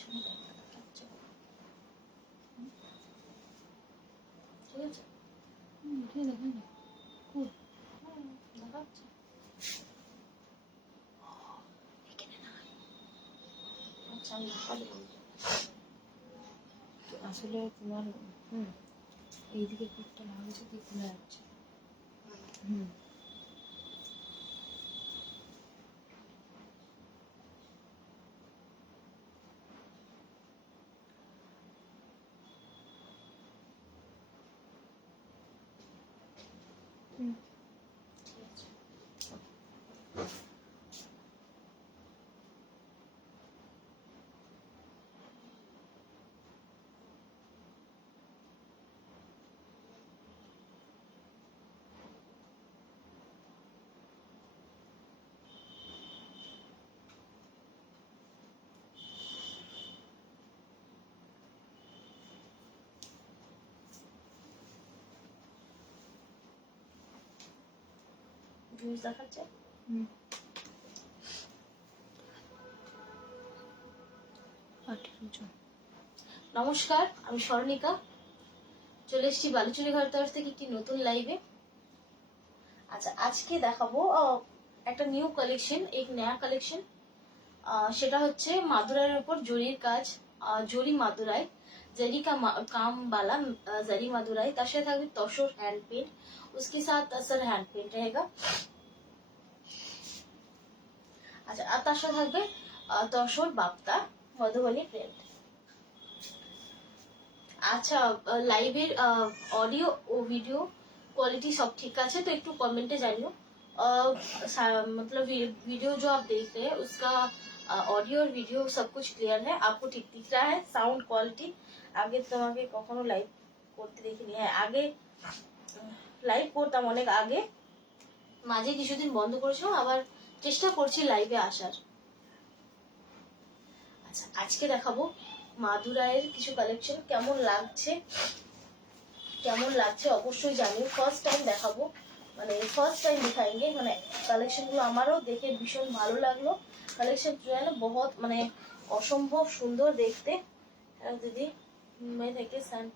পিছনে দেখা যাচ্ছে, ঠিক আছে? ঠিক দেখা যায়, খুব দেখাচ্ছে এখানে না। আচ্ছা আমি দেখা দেবো। আসলে তোমার এইদিকে পিঠটা লাগছে, দিয়ে খুলে যাচ্ছে। ঠিক আছে। ভিউজ দেখাচ্ছে। নমস্কার, আমি স্বর্ণিকা, চলে এসেছি বালুচুরি ঘরের তরফ থেকে একটি নতুন লাইভে। আচ্ছা আজকে দেখাবো একটা নিউ কালেকশন, এক নয়া কালেকশন। সেটা হচ্ছে মাদুরাইয়ের উপর জরির কাজ, জরি মাদুরাই, जरी का काम वाला जरी मदुराई, তার সাথে থাকবে তসর হ্যান্ড পেন্ট, उसके साथ असर हैंड पेंट रहेगा। আচ্ছা আর তার সাথে থাকবে তসর বাপ্তা মধুবনী প্রিন্ট। আচ্ছা লাইভের অডিও ও ভিডিও क्वालिटी सब ठीक আছে तो একটু कमेंटे जानियो। मतलब वीडियो जो आप देख रहे हैं उसका ऑडियो और वीडियो सब कुछ क्लियर है, आपको ठीक दिख रहा है? साउंड क्वालिटी আগে তোমাকে কখনো লাইভ করতে দেখিনি। হ্যাঁ আগে লাইভ করতাম অনেক আগে, মাঝে কিছুদিন বন্ধ করেছিলাম, আবার চেষ্টা করছি লাইভে আসার। আচ্ছা আজকে দেখাবো মাদুরাইয়ের কিছু কালেকশন। কেমন লাগছে অবশ্যই জানিও। ফার্স্ট টাইম দেখাবো, মানে ফার্স্ট টাইম दिखाएंगे, মানে কালেকশন গুলো আমারও দেখে ভীষণ ভালো লাগলো। কালেকশন जो है ना बहुत মানে অসম্ভব সুন্দর দেখতে। হ্যাঁ দিদি মুম্বাই থেকে সেন্ড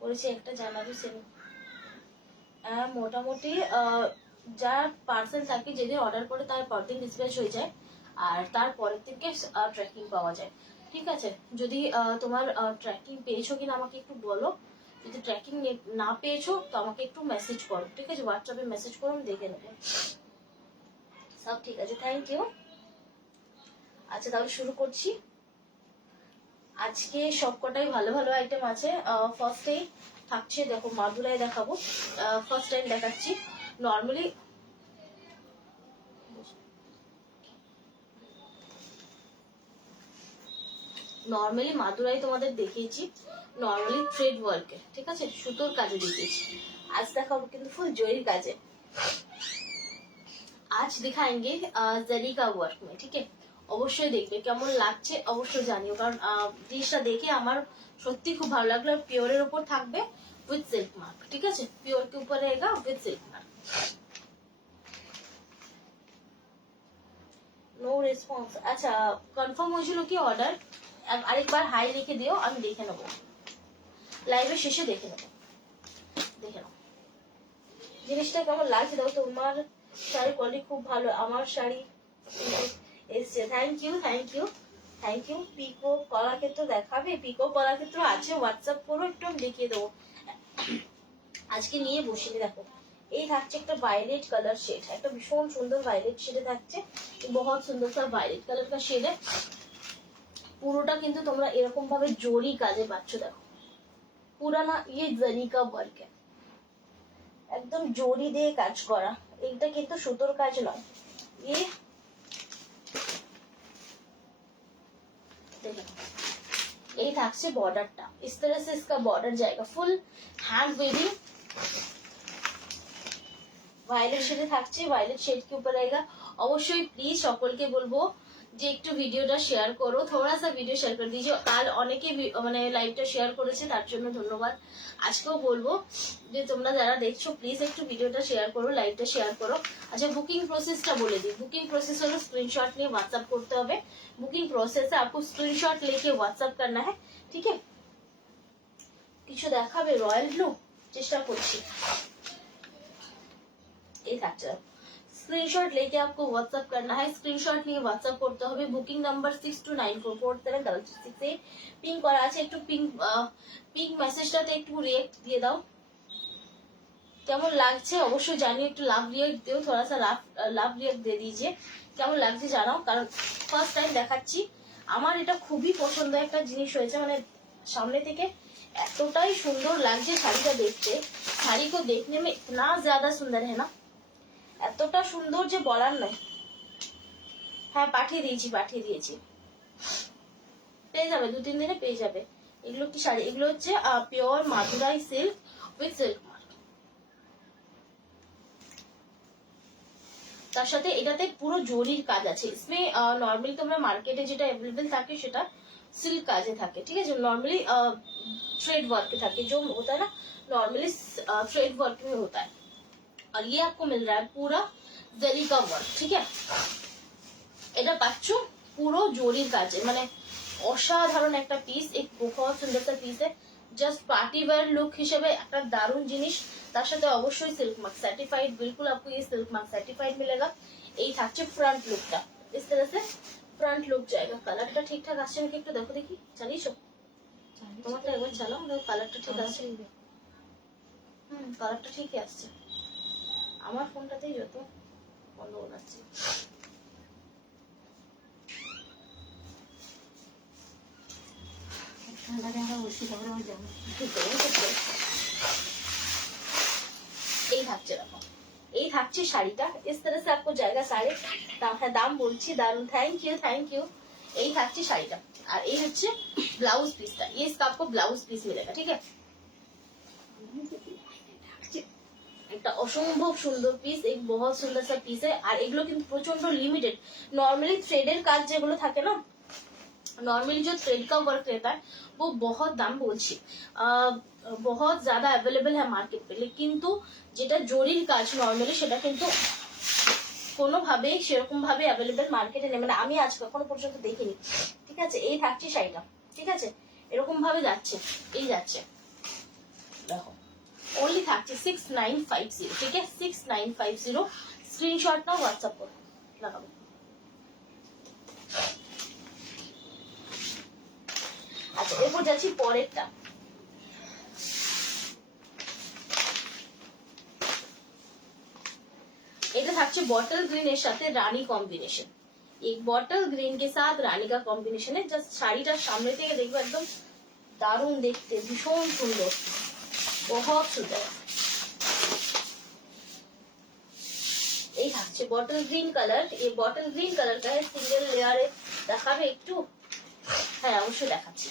করেছি একটা জানাবি সেন্ড। মোটামুটি যার পার্সেল থাকে যেদিন অর্ডার করে তার পরদিন ডিসপ্যাচ হয়ে যায়, আর তারপরের থেকে ট্র্যাকিং পাওয়া যায়। ঠিক আছে, যদি তোমার ট্র্যাকিং পেয়েছো কিনা আমাকে একটু বলো। যদি ট্র্যাকিং না পেয়েছো তো আমাকে একটু মেসেজ করো, ঠিক আছে? হোয়াটসঅ্যাপে মেসেজ করো, আমি দেখে নেবো। সব ঠিক আছে, থ্যাংক ইউ। আচ্ছা তাহলে শুরু করছি। আজকে সবকটাই ভালো ভালো আইটেম আছে। ফার্স্টেই থাকছে, দেখো মাদুরাই দেখাবো। ফার্স্ট টাইম দেখাচ্ছি। নর্মালি মাদুরাই তোমাদের দেখিয়েছি নর্মালি থ্রেড ওয়ার্কে, ঠিক আছে, সুতোর কাজে দেখিয়েছি। আজ দেখাবো কিন্তু ফুল জরির কাজে। আজ दिखाएंगे जरी का वर्क में, ठीक है? অবশ্যই দেখবে কেমন লাগছে অবশ্যই জানিও, কারণ জিনিসটা দেখে আমার সত্যি খুব ভালো লাগলো। পিওরের উপর থাকবে উইথ সিল্ক মার্ক, ঠিক আছে? পিওর के ऊपर रहेगा with silk mark. No response. আচ্ছা কনফার্ম হয়েছিল কি অর্ডার? আরেকবার হাই লিখে দিও, আমি দেখে নেবো, লাইভের শেষে দেখে নেবো। দেখে নাও জিনিসটা কেমন লাগছে। দেখো তোমার শাড়ি কোয়ালিটি খুব ভালো, আমার শাড়ি এসছে। Thank you thank you thank you. পিকো কলার ক্ষেত্র দেখাবে? পিকো কলার ক্ষেত্র আছে, হোয়াটসঅ্যাপ করো, একটু আমি দেখিয়ে দেবো। আজকে নিয়ে বসিনি। দেখো এই থাকছে একটা ভায়োলেট কালার শেড, একটা ভীষণ সুন্দর ভায়োলেট শেডে থাকছে, বহুত সুন্দর সা ভায়োলেট কালার কা শেড। পুরোটা কিন্তু তোমরা এরকম ভাবে জরি কাজে পাচ্ছ। দেখো পুরা না ইয়ে জরি কা ওয়ার্ক, একদম জরি দিয়ে কাজ করা। এইটা কিন্তু সুতোর কাজ নয়। এই থাকছে বর্ডারটা, इस तरह से इसका बॉर्डर जाएगा, फुल हैंड वेविंग ভায়োলেট শেডে থাকছে, ভায়োলেট শেড के ऊपर रहेगा। অবশ্যই প্লিজ সকলকে বলবো যে একটু ভিডিওটা শেয়ার করো, থোড়া সা ভিডিও শেয়ার করে দিয়েছে। কাল অনেকে মানে লাইভটা শেয়ার করেছে, তার জন্য ধন্যবাদ। আজকেও বলবো যে তোমরা যারা দেখছো প্লিজ একটু ভিডিওটা শেয়ার করো, লাইভটা শেয়ার করো। আচ্ছা, বুকিং প্রসেসটা বলে দিই। বুকিং প্রসেস হলো स्क्रीनशॉट নিয়ে व्हाट्सएप করতে হবে। বুকিং প্রসেসে आपको स्क्रीनशॉट लेके व्हाट्सएप करना है, ठीक है। কিছু দেখাবে রয়্যাল ব্লু, চেষ্টা করছি। এই থাকছে, स्क्रीनशॉट लेके आपको व्हाट्सएप करना है। स्क्रीनशॉट নিয়ে व्हाट्सएप করতে হবে। বুকিং নাম্বার 62944766 পিং করা আছে। একটু পিং মেসেজটাতে একটু রিয়েক্ট দিয়ে দাও, কেমন লাগছে অবশ্যই জানিয়ে। একটু লাভ রিয়েক্ট দিও, थोड़ा सा লাভ রিয়েক্ট দিয়ে দিয়েছে। কেমন লাগছে জানাও, কারণ ফার্স্ট টাইম দেখাচ্ছি। আমার এটা খুবই পছন্দ একটা জিনিস হয়েছে, মানে সামনে থেকে এতটাই সুন্দর লাগছে শাড়িটা দেখতে। শাড়ি को देखने में इतना ज्यादा सुंदर है ना, এতটা সুন্দর যে বলার নয়। হ্যাঁ পাঠিয়ে দিয়েছি, পেয়ে যাবে 2-3 দিনে পেয়ে যাবে। এগুলো কি শাড়ি, এগুলো হচ্ছে pure Madurai silk with silk mark. তার সাথে এটাতে পুরো জরির কাজ আছে। इसमें নরমালি তোমরা মার্কেটে যেটা अवेलेबल থাকে সেটা सिल्क काजे থাকে, ঠিক আছে। नॉर्मली थ्रेड वर्क থাকে, जो होता है ना नॉर्मली थ्रेड वर्क में होता है। और ये आपको मिल रहा है पूरा जरी का वर्क, ठीक है। এটা পাচ্ছ পুরো জরির কাজে, মানে অসাধারণ একটা পিস। এক বহুত সুন্দর सा পিস है, জাস্ট পার্টি ওয়্যার লুক হিসেবে একটা দারুণ জিনিস। তার সাথে অবশ্যই সিল্ক মার্ক সার্টিফাইড, बिल्कुल आपको ये सिल्क मार्क सर्टिफाइड मिलेगा। এই থাকছে ফ্রন্ট লুকটা, इस तरह से ফ্রন্ট লুক জায়গা। কালারটা ঠিকঠাক আসছে নাকি একটু দেখো দেখি, চালিয়েছো তোমারটা একবার চালাও, দেখো কালারটা ঠিক আসছে। কালারটা ঠিকই আসছে, আমার ফোনটাতেই যত গন্ডগোল আছে। এই থাকছে দেখো, এই থাকছে শাড়িটা। इस तरह से आपको जाएगा साड़ी। দাম বলছি, দারুন, থ্যাংক ইউ। এই থাকছে শাড়িটা, আর এই হচ্ছে ব্লাউজ পিসটা। ये इसका आपको ब्लाउज पीस मिलेगा, ठीक है। একটা অসম্ভব সুন্দর পিস, एक बहुत सुंदर सा পিস है। আর এগুলো কিন্তু প্রচন্ড লিমিটেড। নরমালি থ্রেডের কাজ যেগুলো থাকে না, नॉर्मली जो थ्रेड का वर्क रहता है वो बहुत दाम बोलছি बहुत ज्यादा अवेलेबल है मार्केट पे, लेकिन तो যেটা জরির কাজ নরমালি সেটা কিন্তু কোনোভাবে সেরকম ভাবে অ্যাভেলেবল মার্কেটে নেই, মানে আমি আজ কখনো পর্যন্ত দেখিনি, ঠিক আছে। এই থাকছে শাড়িটা, ঠিক আছে, এরকম ভাবে যাচ্ছে, এই যাচ্ছে দেখো। ओनली থাকছে 6950, ঠিক আছে 6950। স্ক্রিনশট নাও, হোয়াটসঅ্যাপ করো, লাগাবো। আচ্ছা, এরপর যাচ্ছি পরেরটা। এটা থাকছে বটল গ্রিন এর সাথে রানী কম্বিনেশন। এই বটল গ্রিন के साथ রানী का কম্বিনেশন है। জাস্ট শাড়িটার সামনে থেকে দেখবো একদম দারুণ দেখতে, ভীষণ সুন্দর, बहुत সুন্দর। এই থাকছে বটল গ্রিন কালার। এই বটল গ্রিন কালার का है, সিঙ্গেল লেয়ারে দেখাবে একটু। হ্যাঁ অবশ্যই দেখাচ্ছি।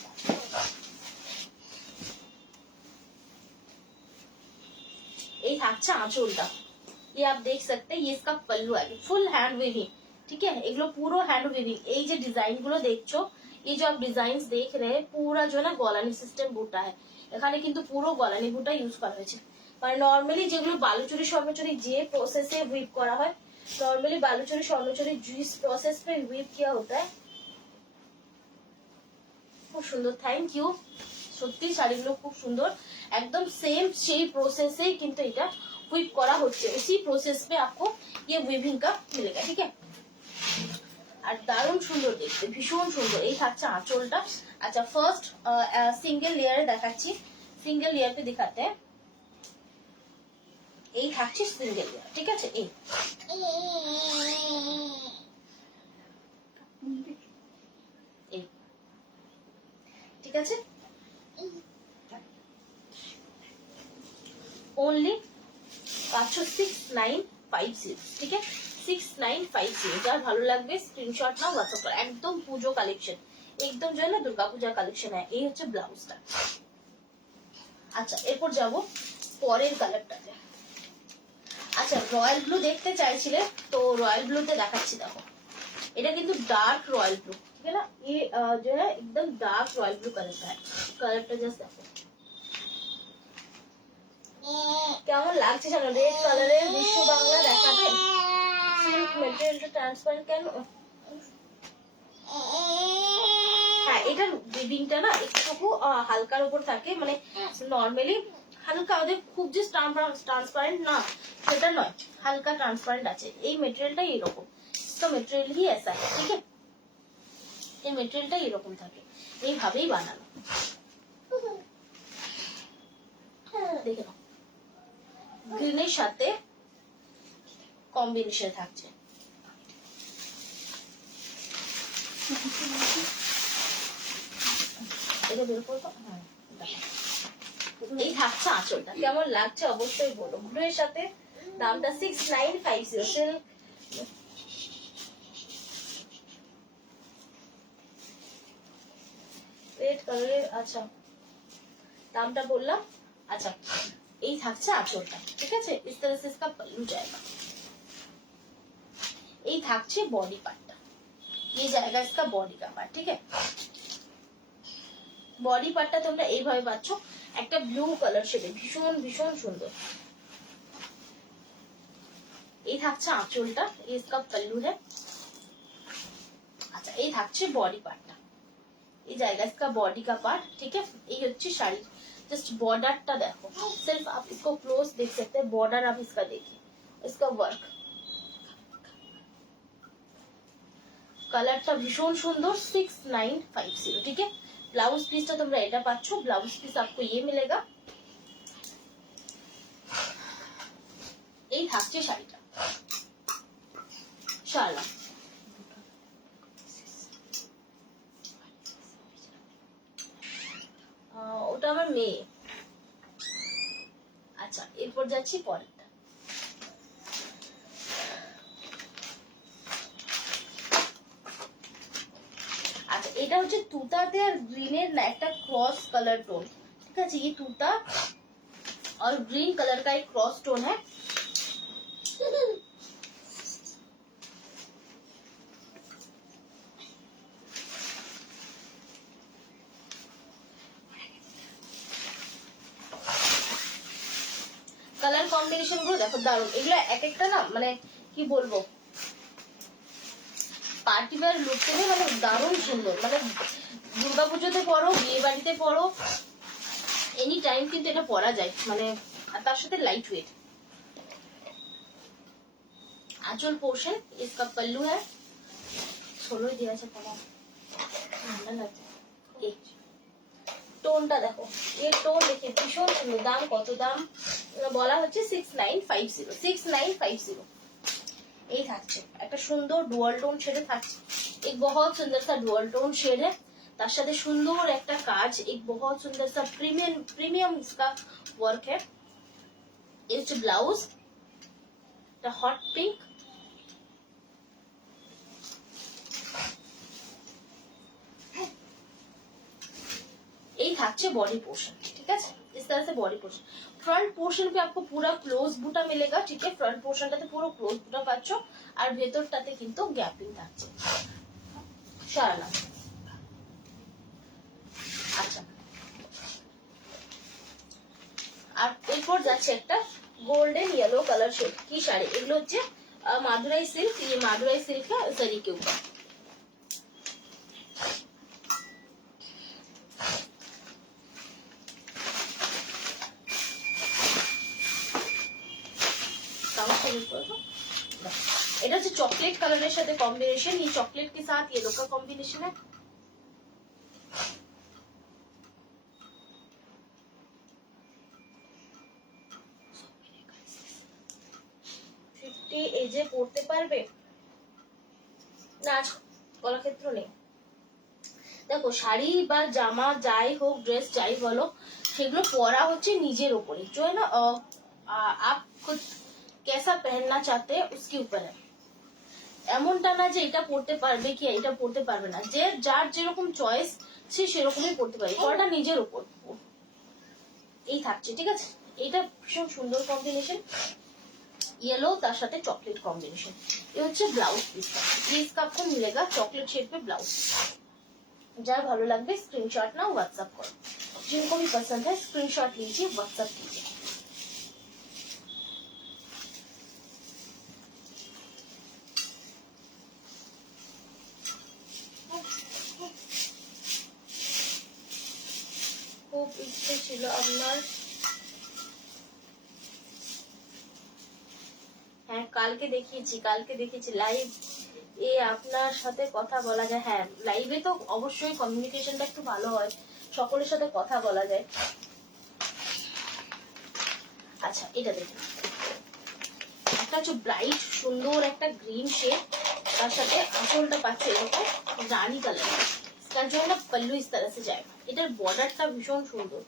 এই থাকছে আঁচলটা, ये आप देख सकते हैं। ये इसका पल्लू है, फुल हैंड वीविंग, ठीक है। এগুলো পুরো হ্যান্ড উইভিং। এই যে ডিজাইন গুলো দেখছো, এই যে आप ডিজাইনস देख रहे हैं, पूरा जो ना গলানি সিস্টেম বুটা है। এখানে কিন্তু পুরো গলানি বুটা ইউজ করা হয়েছে। মানে নরমালি যেগুলো বালুচুরি স্বর্ণচুরি যে প্রসেসে হুইপ করা হয়, নরমালি বালুচুরি স্বর্ণচুরি जिस प्रोसेस पे হুইপ किया होता है। খুব সুন্দর, থ্যাংক ইউ। সত্যি শাড়িগুলো খুব সুন্দর, একদম সেম সেই প্রসেসেই কিন্তু এটা হুইপ করা হচ্ছে। उसी प्रोसेस में आपको ये वीविंग का मिलेगा, ठीक है। আর দারুণ সুন্দর দেখতে, ভীষণ সুন্দর। এই থাকছে আঁচলটা। আচ্ছা, ফার্স্ট সিঙ্গেল লেয়ারে দেখাচ্ছি, সিঙ্গেল লেয়ার पे दिखाते हैं। এই থাকছে সিঙ্গেল লেয়ার, ঠিক আছে। এই এই ঠিক আছে। ओनली 6950, ঠিক আছে 6950। যার ভালো লাগবে স্ক্রিনশট নাও, হোয়াটসঅ্যাপ করো। একদম পুজো কালেকশন, একদম जो है ना दुर्गा पूजा কালেকশন। এই হচ্ছে ব্লাউজটা। আচ্ছা, এরপর যাব পরের কালারটাতে। আচ্ছা, রয়্যাল ব্লু দেখতে চাইছিলে তো রয়্যাল ব্লুতে দেখাচ্ছি, দেখো এটা কিন্তু डार्क रॉयल ब्लू, ठीक है ना, ये जो है एकदम डार्क रॉयल ब्लू कलर का है। कलरটা জাস্ট দেখো কেমন লাগছে জানো, রেড কালারের বিশ্ব বাংলা দেখাবে। সিল্ক মেটেরিয়ালটা ট্রান্সপারেন্ট কেন? হ্যাঁ, এটার উইভিংটা না একটু হালকার উপর থাকে, মানে নরমালি হালকা, ওদের খুব যে ট্রান্সপারেন্ট না সেটা নয়, হালকা ট্রান্সপারেন্ট আছে। এই মেটেরিয়ালটা এরকম, তো মেটেরিয়াল হি ऐसा है, ठीक है, এই মেটেরিয়ালটা এরকম থাকে, এইভাবেই বানানো। দেখে নাও, গ্রিনের সাথে কম্বিনেশন থাকছে। এটা বের করবো, হ্যাঁ এই থাকছে আঁচলটা, কেমন লাগছে অবশ্যই বলো। ব্লু এর সাথে দামটা 6950 সিল্ক। রেড কালারের, আচ্ছা দামটা বললাম। আচ্ছা এই থাকছে আঁচলটা, ঠিক আছে, इस तरह से इसका पल्लू जाएगा। এই থাকছে বডি পার্টটা, ये जाएगा इसका बॉडी का पार्ट, ठीक है। বডি পার্টটা তোমরা এইভাবে পাচ্ছ, একটা ব্লু কালার শেডে, ভীষণ ভীষণ সুন্দর। এই থাকছে আঁচলটা, ये इसका पल्लू है। আচ্ছা এই থাকছে বডি পার্টটা, এই জায়গা इसका बॉडी का पार्ट, ठीक है। এই হচ্ছে শাড়ি, जस्ट बॉर्डरটা देखो, सिर्फ आप इसको क्लोज देख सकते हैं, बॉर्डर आप इसका देखिए, इसका वर्क, কালারটা ভীষণ সুন্দর। 6950, ठीक है। ब्लाउज पीसটা তোমরা এটা পাচ্ছ, ब्लाउज पीस आपको ये मिलेगा। এই থাকছে শাড়িটা, শালা ওটা আমার মেয়ে। আচ্ছা এরপর যাচ্ছি পরেরটা। আচ্ছা এটা হচ্ছে তুতাতে আর গ্রিনের না একটা क्रॉस कलर टोन, ठीक है। ये तूता और ग्रीन कलर का एक क्रॉस टोन है। কালার কম্বিনেশন গুলো দেখো দারুণ, এগুলো এক একটা না মানে কি বলবো, পার্টি ওয়্যার লুক থেকে মানে দারুণ সুন্দর, মানে দুর্গাপুজোতে পরো, বিয়ে বাড়িতে পরো, এনি টাইম কিন্তু এটা পরা যায়, মানে আর তার সাথে লাইট ওয়েট। आंचल पोर्शन, इसका पल्लू है, ষোলো দেওয়া আছে পরা, ঠান্ডা লাগছে। এই টোনটা দেখো, এর টোন দেখে ভীষণ সুন্দর। দাম কত, দাম বলা হচ্ছে 6950, 6950। এই থাকছে একটা সুন্দর ডুয়াল টোন শেডে থাকছে, एक बहुत सुंदर सा डुअल टोन शेड है, তার সাথে সুন্দর একটা কাজ, एक बहुत सुंदर सा प्रीमियम इसका वर्क है। ये হচ্ছে ব্লাউজ, এটা হট পিঙ্ক, এই থাকছে বডি पोर्शन, ठीक है। इस तरह से बॉडी पोर्शन, फ्रंट पोर्शन पे आपको पूरा क्लोज बुटा मिलेगा, ठीक है। फ्रंट पोर्शनটাতে পুরো ক্লোজ বুটা পাচ্ছ, আর ভেতরটাতে কিন্তু গ্যাপিং থাকছে, শাড়ি। আচ্ছা আর এরপর যাচ্ছে একটা গোল্ডেন येलो कलर शेड की শাড়ি, এগুলো হচ্ছে मादुराई सिल्क, ये मादुराई सिल्क है जरी के ऊपर। এটা হচ্ছে চকলেট কালারের সাথে কম্বিনেশন, ये चॉकलेट के साथ येलो का कॉम्बिनेशन है। এজে পড়তে পারবে না, কলাক্ষেত্র নেই। দেখো শাড়ি বা জামা যাই হোক, ড্রেস যাই বলো, সেগুলো পরা হচ্ছে নিজের উপরে, जो है ना आप खुद कैसा पहनना चाहते हैं उसके ऊपर है। এমনটা না যে এটা পড়তে পারবে কি এটা পড়তে পারবে না, যে যার যেরকম চয়েস সে সেরকমই পড়তে পারে, পড়াটা নিজের উপর। এই থাকছে, ঠিক আছে। এটা ভীষণ সুন্দর কম্বিনেশন, येलो তার সাথে चॉकलेट कॉम्बिनेशन। ये হচ্ছে ब्लाउज पीस का, ये इसका आपको मिलेगा चॉकलेट शेड में ब्लाउज। যার ভালো লাগবে स्क्रीनशॉट नाउ व्हाट्सएप करो, जिनको भी पसंद है स्क्रीनशॉट लीजिए, व्हाट्सएप कीजिए। খুব ইচ্ছে ছিল আপনার, হ্যাঁ কালকে দেখিয়েছি লাইভ এ আপনার সাথে কথা বলা যায়। হ্যাঁ লাইভে তো অবশ্যই কমিউনিকেশনটা একটু ভালো হয়, সকলের সাথে কথা বলা যায়। আচ্ছা এটা দেখুন, একটা হচ্ছে ব্রাইট সুন্দর একটা গ্রিন শেড, তার সাথে আঁচলটা পাচ্ছে এরকম রানী কালার, তার জন্য পল্লু इस तरह से जाएगा। এটার বর্ডারটা ভীষণ সুন্দর।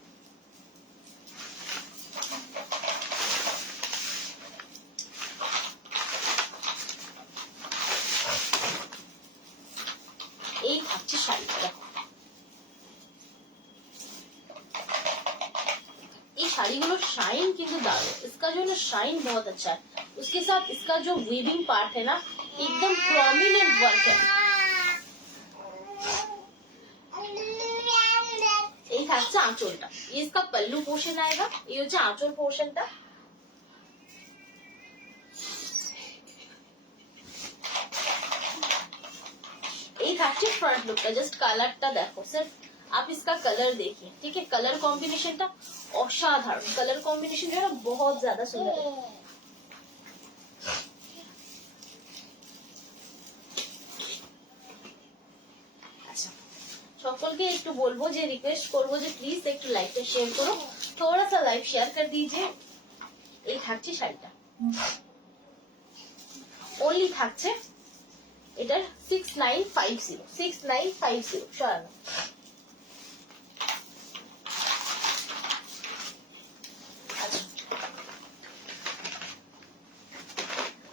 এই থাকছে শাড়িটা, দেখো ये শাড়িগুলো শাইন কিন্তু দারুণ, इसका जो ना शाइन बहुत अच्छा है, उसके साथ इसका जो वीविंग पार्ट है ना एकदम प्रोमिनेंट वर्क है। এই থাকছে আঁচলটা, ये इसका पल्लू पोर्शन आएगा, ये হচ্ছে আঁচল পোর্শনটা। এই থাকছে ফ্রন্ট লুকটা, জাস্ট কালারটা দেখো, सिर्फ आप इसका कलर देखिए, ठीक है। कलर कॉम्बिनेशनটা অসাধারণ, कलर कॉम्बिनेशन जो है ना बहुत ज्यादा सुंदर है। আচ্ছা সকলকে একটু বলবো যে রিকোয়েস্ট করবো যে প্লিজ একটু লাইভটা শেয়ার করো, थोड़ा सा लाइव शेयर कर दीजिए। এই থাকছে শাড়িটা, ওনলি থাকছে এটার 6950 সরানো।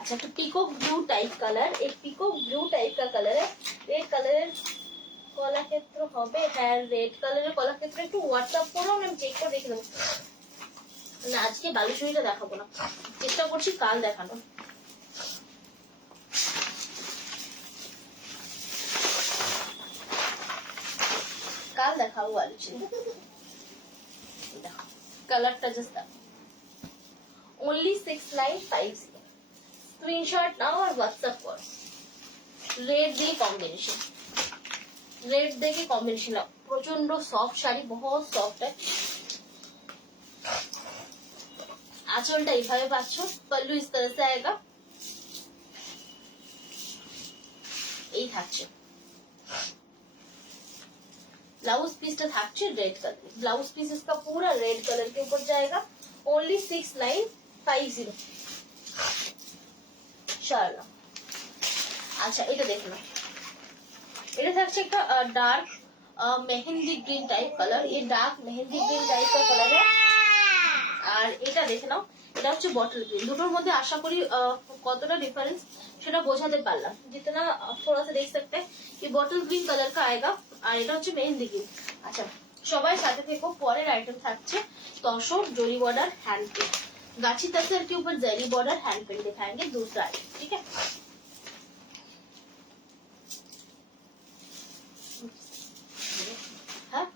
अच्छा तो पीकॉक ब्लू टाइप कलर, एक पीकॉक ब्लू टाइप का कलर है, रेड कलर কলাক্ষেত্র হবে, হ্যাঁ রেড কালারের কলাক্ষেত্র একটু হোয়াটসঅ্যাপ করো, আমি চেক করে দেখে নেবো। না আজকে বালুচুরিটা দেখাবো না, চেষ্টা করছি কাল দেখানো। কাল দেখাবো বালুচুরি, দেখো কালারটা জাস্ট ओनली 6950। स्क्रीनशॉट नाउ और व्हाट्सएप करो। रेड দিয়ে कॉम्बिनेशन, रेड देखिए कॉम्बिनेशन प्रचंड सॉफ्ट শাড়ি, बहुत सॉफ्ट है। আঁচলটা এইভাবে পাচ্ছ, पल्लू इस तरह से आएगा। এই থাকছে ब्लाउज पीसটা থাকছে रेड कलर, ब्लाउज पीस इसका पूरा रेड कलर के ऊपर जाएगा, ओनली 6950 শাড়ি। আচ্ছা এটা দেখুন, এটা থাকছে একটা dark mehndi green type colour, ये डार्क मेहंदी ग्रीन टाइप का कलर है। আর এটা দেখে নাও, এটা হচ্ছে বটল গ্রিন। দুটোর মধ্যে আশা করি কতটা ডিফারেন্স সেটা বোঝাতে পারলাম, जितना थोड़ा सा देख सकते हैं। ये बॉटल ग्रीन कलर का आएगा, আর এটা হচ্ছে মেহেন্দি গ্রিন। আচ্ছা সবাই সাথে থেকো, পরের আইটেম থাকছে তসর জরি বর্ডার हैंड पेंट, गाछी तसर के ऊपर जरी बॉर्डर हैंड पेंट दिखाएंगे दूसरा आइटम, ठीक है। हाँ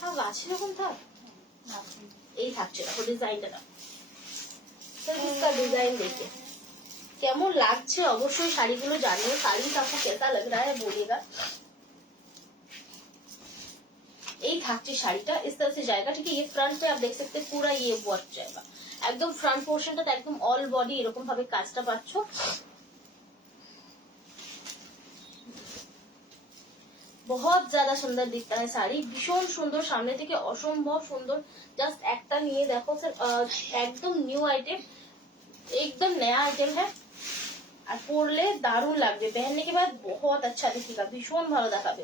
हाँ गाछी रकम था, এই থাকছে দেখো ডিজাইনটা না, सर इसका डिजाइन देखिए কেমন লাগছে অবশ্যই শাড়িগুলো জানিও, শাড়ি आपको कैसा लग रहा है बोलिएगा। এই থাকছে শাড়িটা इस तरह से जाएगा, ठीक है। ये फ्रंट पे आप देख सकते हैं पूरा ये वर्क जाएगा, एकदम फ्रंट पोर्शनটা একদম অল বডি এরকম ভাবে কাজটা পাচ্ছো। बहुत ज्यादा सुंदर दिखता है শাড়ি, ভীষণ সুন্দর, সামনে থেকে অসম্ভব সুন্দর। জাস্ট একটা নিয়ে দেখো স্যার, একদম নিউ आइटम, एकदम नया आइटम है। আর পরলে দারুণ লাগবে, पहनने के बाद बहुत अच्छा दिखेगा, ভীষণ ভালো দেখাবে।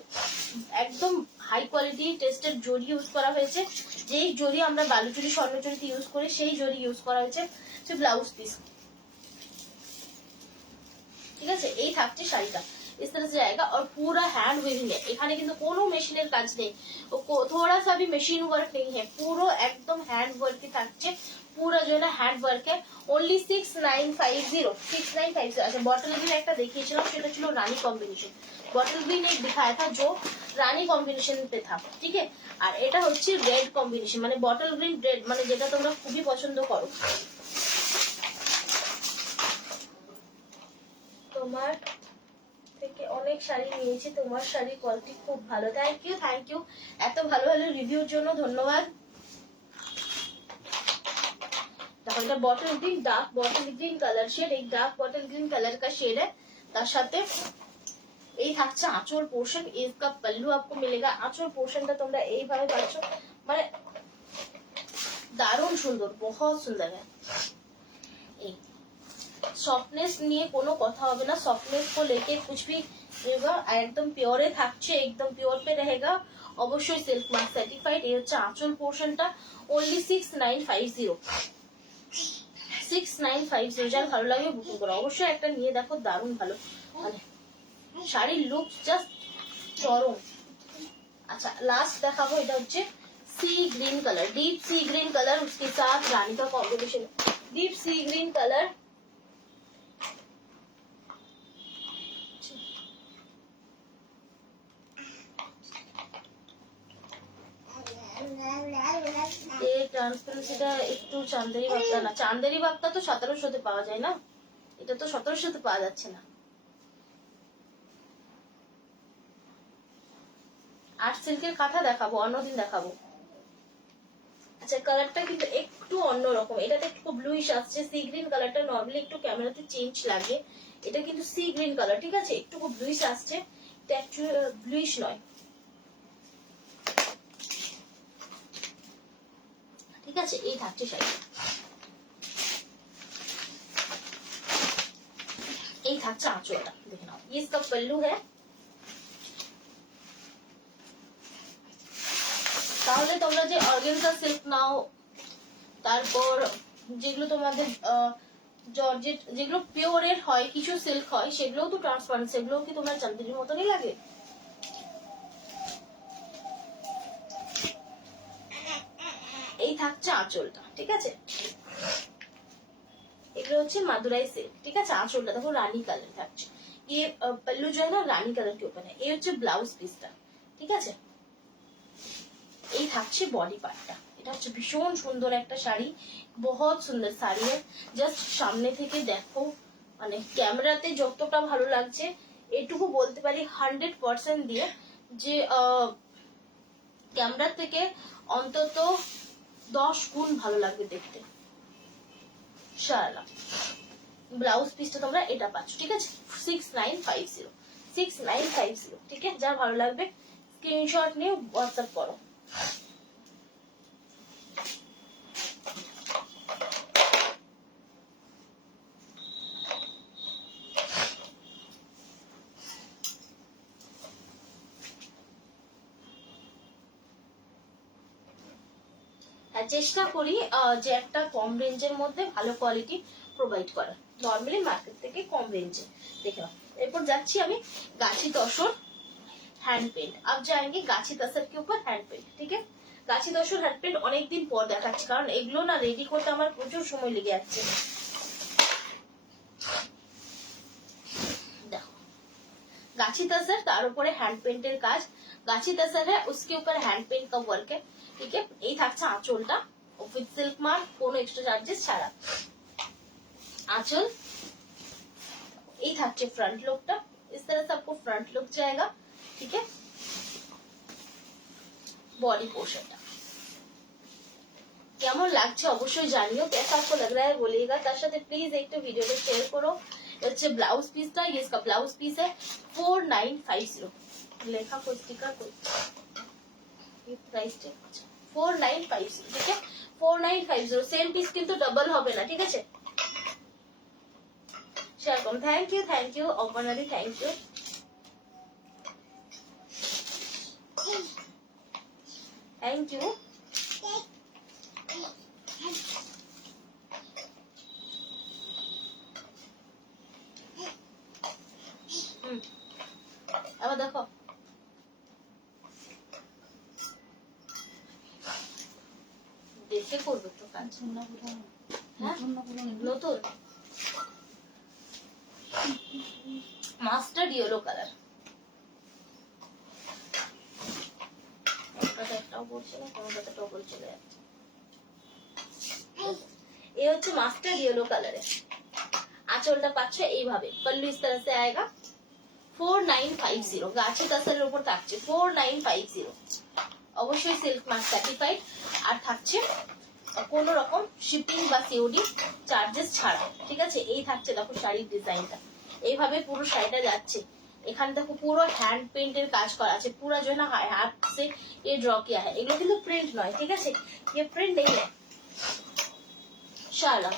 একদম হাই কোয়ালিটি টেস্টেড জরি ইউজ করা হয়েছে, যেই জরি আমরা বালুচুরি স্বর্ণচুরিতে ইউজ করি সেই জরি ইউজ করা হয়েছে। ব্লাউজ পিস, ঠিক আছে। এই থাকছে শাড়িটা, इस तरह से जाएगा और पूरा हैंड वीविंग है এখানে কিন্তু কোনো মেশিনের কাজ নেই थोड़ा सा भी मशीन वर्क नहीं है পুরো একদম হ্যান্ড ওয়ার্কই থাকছে पूरा जो है ना हैंड वर्क है ओनली 6950 अच्छा बॉटल ग्रीन একটা দেখিয়েছিলাম সেটা ছিল রানী কম্বিনেশন बॉटल ग्रीन एक दिखाया था जो রানী কম্বিনেশন पे था ठीक है আর এটা হচ্ছে রেড কম্বিনেশন মানে বটল গ্রিন রেড মানে যেটা তোমরা খুবই পছন্দ করো তোমার থেকে অনেক শাড়ি নিয়েছি তোমার শাড়ি কোয়ালিটি খুব ভালো থ্যাংক ইউ এত ভালো ভালো রিভিউর জন্য ধন্যবাদ দেখো এটা bottle green dark bottle green colour shade एक डार्क बॉटल ग्रीन कलर का शेड है তার সাথে এই থাকছে আঁচল পোর্শন इसका पल्लू आपको मिलेगा আঁচল পোর্শনটা তোমরা এইভাবে পাচ্ছ মানে দারুণ সুন্দর बहुत सुंदर है এই সফটনেস নিয়ে কোনো কথা হবে না সফটনেস को लेके कुछ भी रहेगा একদম পিওরে থাকছে একদম পিওর पे रहेगा অবশ্যই সিল্ক মার্ক সার্টিফাইড এই হচ্ছে আঁচল পোর্শনটা only 6950 6950 যার ভালো লাগে বুকিং করো অবশ্যই একটা নিয়ে দেখো দারুণ ভালো মানে শাড়ির লুক জাস্ট চরম अच्छा लास्ट দেখাবো এটা হচ্ছে sea green colour deep sea green colour उसके साथ रानी का combination deep sea green colour এই ট্রান্সপারেন্সিটা একটু চান্দেরি বাগদা না চান্দেরি বাগদা তো 1700 পাওয়া যায় না এটা তো 1700 পাওয়া যাচ্ছে না আর্ট সিল্কের কাঁথা দেখাবো অন্যদিন দেখাবো আচ্ছা কালারটা কিন্তু একটু অন্যরকম এটাতে একটু ব্লুইশ আসছে সি গ্রিন কালারটা নরমালি একটু ক্যামেরাতে চেঞ্জ লাগে এটা কিন্তু সি গ্রিন কালার ঠিক আছে একটু ব্লুইশ আসছে এটা অ্যাকচুয়ালি ব্লুইশ নয় ঠিক আছে এই থাকছে শাড়ি এই থাকছে আঁচলটা দেখে নাও ये इसका पल्लू है তাহলে তোমরা যে অর্গানজা সিল্ক নাও তারপর যেগুলো তোমাদের জর্জেট যেগুলো পিওরের হয় কিছু সিল্ক হয় সেগুলোও তো ট্রান্সপারেন্ট সেগুলো কি তোমার চান্দেরির মতনই লাগে এই থাকছে আঁচলটা ঠিক আছে এগুলো হচ্ছে মাদুরাই সিল্ক ঠিক আছে আঁচলটা দেখো রানী কালার থাকছে ये पल्लू जो है ना रानी कलर के ऊपर है ये হচ্ছে ব্লাউজ পিসটা ঠিক আছে এই থাকছে বডি পার্টটা এটা হচ্ছে ভীষণ সুন্দর একটা শাড়ি বহুত সুন্দর শাড়ি জাস্ট সামনে থেকে দেখো মানে ক্যামেরাতে যতটা ভালো লাগছে এটুকু বলতে পারি 100% দিয়ে যে ক্যামেরা থেকে অন্তত 10 গুণ ভালো লাগবে দেখতে শালা ব্লাউজ পিসটা তোমরা এটা পাচ্ছ ঠিক আছে 6950 ঠিক আছে যার ভালো লাগবে স্ক্রিনশট নিয়ে হোয়াটসঅ্যাপ করো চেষ্টা করি যে একটা কম রেঞ্জের মধ্যে ভালো কোয়ালিটি প্রোভাইড করা নরমালি মার্কেট থেকে কম রেঞ্জে দেখে নাও এরপর যাচ্ছি আমি গাছি তসর हैंड पेंट अब जाएंगे गाछी तसर के ऊपर हैंड पेंट ठीक है गाछी तसर हैंड पेंट অনেক দিন পর দেখাচ্ছি কারণ এগুলো না রেডি করতে আমার প্রচুর সময় লেগে যাচ্ছে দেখো गाछी तसर তার উপরে हैंड पेंटेর কাজ गाछी तसर है उसके ऊपर हैंड पेंट का वर्क है ठीक है এই থাকছে আঁচলটা উইথ সিল্ক মার্ক কোনো এক্সট্রা চার্জেস ছাড়া आंचल ये থাকছে फ्रंट लुकটা इस तरह से आपको फ्रंट लुक जाएगा ठीक है बॉडी पोर्शनটা কেমন লাগছে অবশ্যই জানিও कैसा आपको लग रहा है बोलिएगा তার সাথে প্লিজ একটু ভিডিওটা শেয়ার করো হচ্ছে ব্লাউজ পিসটা ये इसका ब्लाउज पीस है 4950 লেখা कोई स्टिकर कोई ये प्राइस টেক 4950 ठीक है 4950 सेम পিস কিন্তু ডাবল হবে না ঠিক আছে শেয়ার করুন থ্যাংক ইউ অপর্ণাদি থ্যাংক ইউ थैंक यू আবার দেখো, দেখে করবে একটু কাজ। হ্যাঁ নতুন মাস্টার্ড ইয়েলো কালার, একটাও পড়ছে না, কোনোটাতে টগল চলে যাচ্ছে। ये হচ্ছে মাস্টার্ড ইয়েলো কালারে, আঁচলটা পাচ্ছ এইভাবে, পল্লু इस तरह से आएगा 4950, গাছে তাসের উপর থাকছে 4950, অবশ্যই সিল্ক মার্ক সার্টিফাইড, আর থাকছে কোনো রকম শিপিং বা সিওডি চার্জেস ছাড়া, ঠিক আছে। এই থাকছে দেখো শাড়ির ডিজাইনটা, এইভাবে পুরো শাড়িটা যাচ্ছে। এখানে দেখো পুরো হ্যান্ড পেন্টের কাজ করা আছে, পুরা जो है ना हाथ से ये ड्रॉ किया है, এগুলো কিন্তু প্রিন্ট নয়, ঠিক আছে, ये প্রিন্ট नहीं है। শালা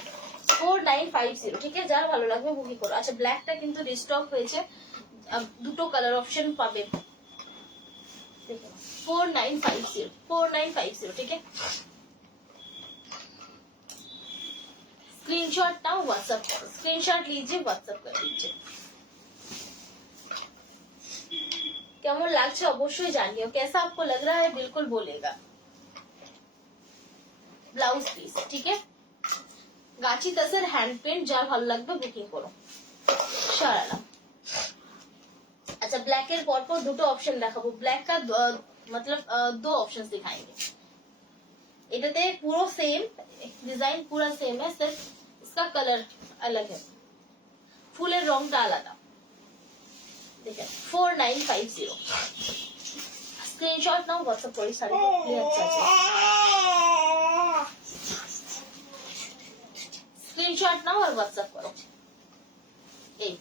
4950, ঠিক আছে, যার ভালো লাগবে বুকিং করো। আচ্ছা ব্ল্যাকটা কিন্তু রিস্টক হয়েছে, দুটো কালার অপশন পাবে, দেখো 4950, ठीक है। स्क्रीनशॉट नाउ व्हाट्सएप करो, स्क्रीनशॉट लीजिए व्हाट्सएप कर लीजिए। কেমন লাগছে অবশ্যই জানিও, कैसा आपको लग रहा है बिल्कुल बोलेगा। ব্লাউজ পিস, ঠিক আছে, গাছি তাসের হ্যান্ড পেন্ট, যার ভালো লাগবে বুকিং করো। শারারা। अच्छा ब्लैक এর পর পর দুটো অপশন দেখাবো, ব্ল্যাক का मतलब दो ऑप्शंस दिखाएंगे। এটাতে পুরো সেম ডিজাইন, পুরো সেম है, सिर्फ इसका कलर अलग है, ফুলের রংটা আলাদা। দেখেন 4950, স্ক্রিনশট নাও व्हाट्सएप করে, শাড়ি কি আচ্ছা আছে, স্ক্রিনশট নাও আর व्हाट्सएप করো। এই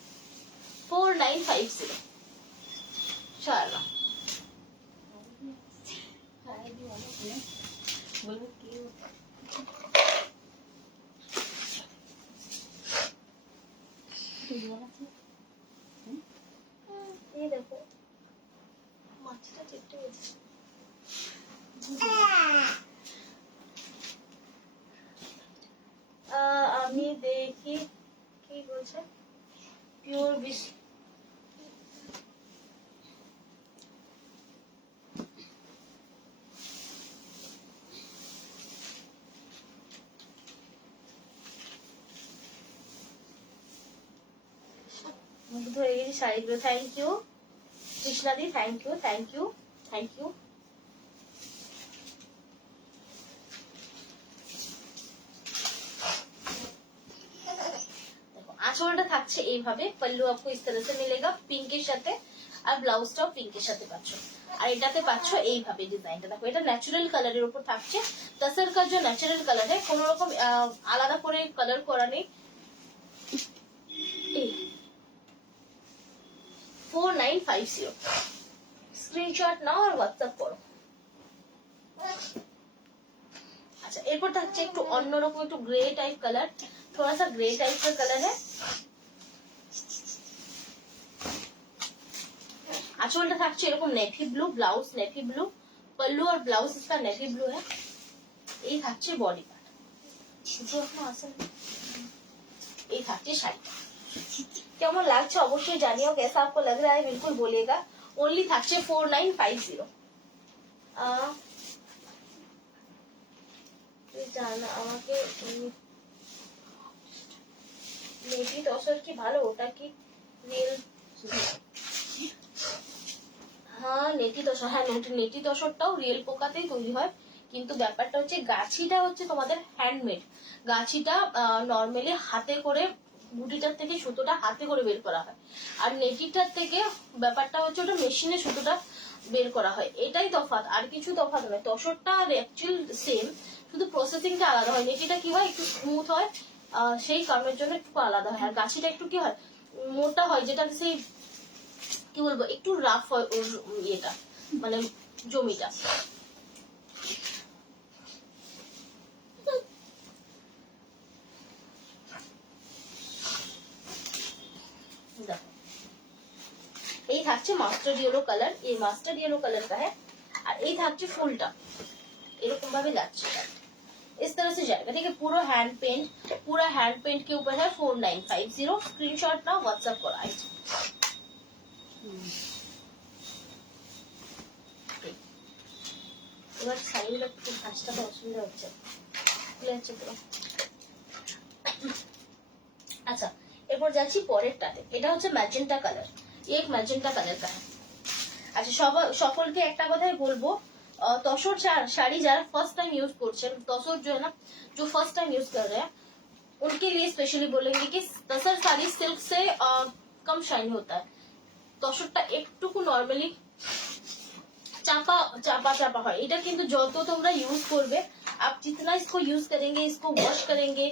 4950 শালা। এই দেখো মাছটা চেটে গেছে। আমি দেখি কি বলছে, পিওর বিশ মুগ্ধ হয়ে গেছি শাড়িগুলো। থ্যাংক ইউ কৃষ্ণাদি, thank you thank you thank you. দেখো আঁচলটা থাকছে এইভাবে, পল্লু আপকো ইস तरह से मिलेगा পিঙ্কের সাথে, আর ব্লাউজটাও পিঙ্কের সাথে পাচ্ছ, আর এটাতে পাচ্ছ এইভাবে ডিজাইনটা। দেখো এটা ন্যাচারাল কালারের উপর থাকছে, তাসের কাজ ন্যাচারাল কালার है, কোনো রকম আলাদা করে কালার করা নেই। 4950, স্ক্রিনশট নাও আর হোয়াটসঅ্যাপ করো। আচ্ছা এরপর থাকছে একটু অন্যরকম, একটু গ্রে টাইপ কালার, थोड़ा सा ग्रे टाइप का कलर है। আঁচলটা থাকছে এরকম navy blue, blouse navy blue, pallu আর ব্লাউজ इसका নেভি ব্লু है। এই থাকছে বডি পার্ট, এই থাকছে শাড়ি। কেমন লাগছে অবশ্যই জানিও, कैसा आपको लग रहा है बिल्कुल बोलिएगा। ओनली থাকছে 4950। জানা আমাকে নেটি তসর কি ভালো, ওটা কি রিয়েল? হ্যাঁ নেটি তসর, হ্যাঁ নেটি তসরটাও রিয়েল পোকাতেই তৈরি হয়, কিন্তু ব্যাপারটা হচ্ছে গাছিটা হচ্ছে তোমাদের হ্যান্ডমেড। গাছিটা নর্মালি হাতে করে, গুটিটার থেকে সুতোটা হাতে করে বের করা হয়, আর নেটিটার থেকে ব্যাপারটা হচ্ছে ওটা মেশিনে সুতোটা বের করা হয়, এটাই তফাৎ, আর কিছু তফাৎ নয়। তসরটা আর অ্যাকচুয়াল সেম, শুধু প্রসেসিংটা আলাদা হয়। নেটিটা কি হয় একটু স্মুথ হয়, সেই কারণের জন্য একটু আলাদা হয়, আর গাছিটা একটু কি হয় মোটা হয়, যেটা সেই কি বলবো একটু রাফ হয় ওর ইয়েটা, মানে জমিটা। এই থাকছে মাস্টার্ড ইয়েলো কালার, এই মাস্টার্ড ইয়েলো কালারটা है, আর এই থাকছে ফুলটা এরকম ভাবে যাচ্ছে, इस तरह से जाएगा, ठीक है। पूरा हैंड पेंट, पूरा हैंड पेंट के ऊपर है 4950। स्क्रीनशॉट ना व्हाट्सएप करो। এবার শাড়িগুলো একটু ভাঁজটাতে অসুবিধা হচ্ছে, খুলে যাচ্ছে পুরো। আচ্ছা এরপর যাচ্ছি পরেরটাতে, এটা হচ্ছে ম্যাজেন্টা কালার, এক ম্যাজেন্টা কালার কা है। আচ্ছা সকলকে একটা কথাই বলবো, तसर শাড়ি যারা ফার্স্ট টাইম ইউজ করছেন, तसर जो है ना जो फर्स्ट टाइम यूज कर रहे हैं उनके लिए स्पेशली बोलेंगे कि तसर साड़ी सिल्क से कम शाइन होता है। तसरটা একটুকু নরমালি चापा चापा चापा है, এটা কিন্তু যত তোমরা ইউজ করবে, आप जितना इसको यूज करेंगे, इसको वॉश करेंगे,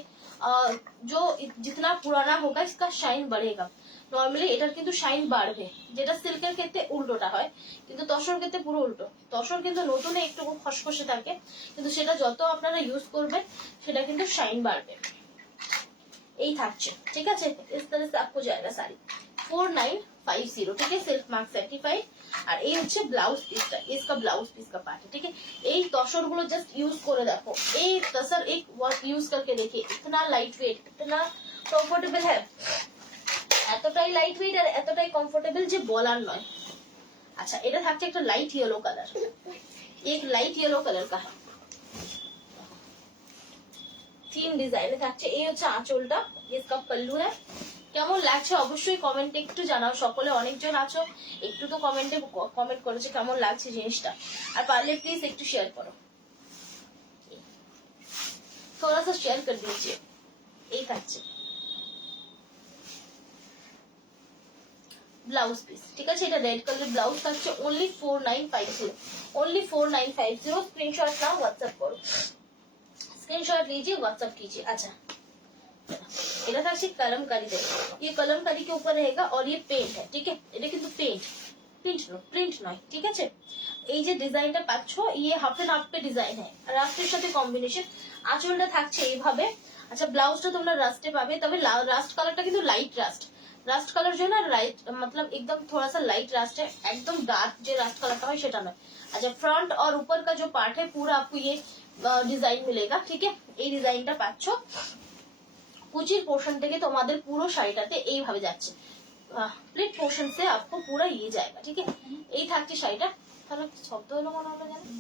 जो जितना पुराना होगा इसका शाइन बढ़ेगा। নরমালি এটার কিন্তু শাইন বাড়বে, যেটা সিল্কের ক্ষেত্রে উল্টোটা হয়, কিন্তু তসর ক্ষেত্রে পুরো উল্টো। তসর কিন্তু নতুনে একটু খসখসে থাকে, কিন্তু সেটা যত আপনারা ইউজ করবেন সেটা কিন্তু শাইন বাড়বে। এই থাকছে, ঠিক আছে। इस तरह से आपको जाएगा साड़ी 4950, ठीक है, सिल्क मार्क सर्टिफाइड। আর এই হচ্ছে ব্লাউজ পিসটা, इसका ব্লাউজ পিস का पार्ट है, ठीक है। এই তসর গুলো জাস্ট ইউজ করে দেখো, এই তসর एक वर्क यूज करके देखिए, इतना लाइट वेट, इतना कंफर्टेबल है, এতটাই লাইট ওয়েট আর এতটাই কমফোর্টেবল যে বলার নয়। আচ্ছা এটা থাকছে একটা লাইট ইয়েলো কালার, एक লাইট ইয়েলো কালার का है, থিম ডিজাইনে থাকছে। এই হচ্ছে আঁচলটা, इसका पल्लू है। কেমন লাগছে অবশ্যই কমেন্টে একটু জানাও, সকলে অনেকজন আছো, একটু তো কমেন্টে কমেন্ট করেছে কেমন লাগছে জিনিসটা, আর পারলে প্লিজ একটু শেয়ার করো, थोड़ा सा शेयर कर दीजिए। এই থাকছে ব্লাউজ পিস, ঠিক আছে। এটা রেড কালার ব্লাউজ থাকছে, only 4950, only 4950। Screenshot now, WhatsApp करो, स्क्रीनशॉट लीजिए, व्हाट्सएप कीजिए। अच्छा এটা থাকছে कलमकारी देखो, ये कलमकारी के ऊपर रहेगा और ये पेंट है, ठीक है। এটা কিন্তু প্রিন্ট নয়, ঠিক আছে। এই যে ডিজাইনটা পাচ্ছো, ये হাফ এন্ড হাফ पे ডিজাইন है, রাস্টের সাথে কম্বিনেশন। আঁচলটা থাকছে এইভাবে। আচ্ছা ব্লাউজটা তোমরা রাস্টে পাবে, তবে রাস্ট কালারটা কিন্তু লাইট রাস্ট कलर जो है ना लाइट, मतलब एकदम थोड़ा सा लाइट रास्ट है, एकदम डार्क जो रास्ट कलर का है সেটা নয়। अच्छा फ्रंट और ऊपर का जो पार्ट है पूरा आपको ये डिजाइन मिलेगा, ठीक है। এই ডিজাইনটা পাচ্ছো, কুচির পোর্শন থেকে তোমাদের পুরো শাড়িটাতে এইভাবে যাচ্ছে, প্লিট পোর্শন से आपको पूरा ये जाएगा, ठीक है। এই থাকছে শাড়িটা, তাহলে শব্দ হলো মনে হলো জানেন,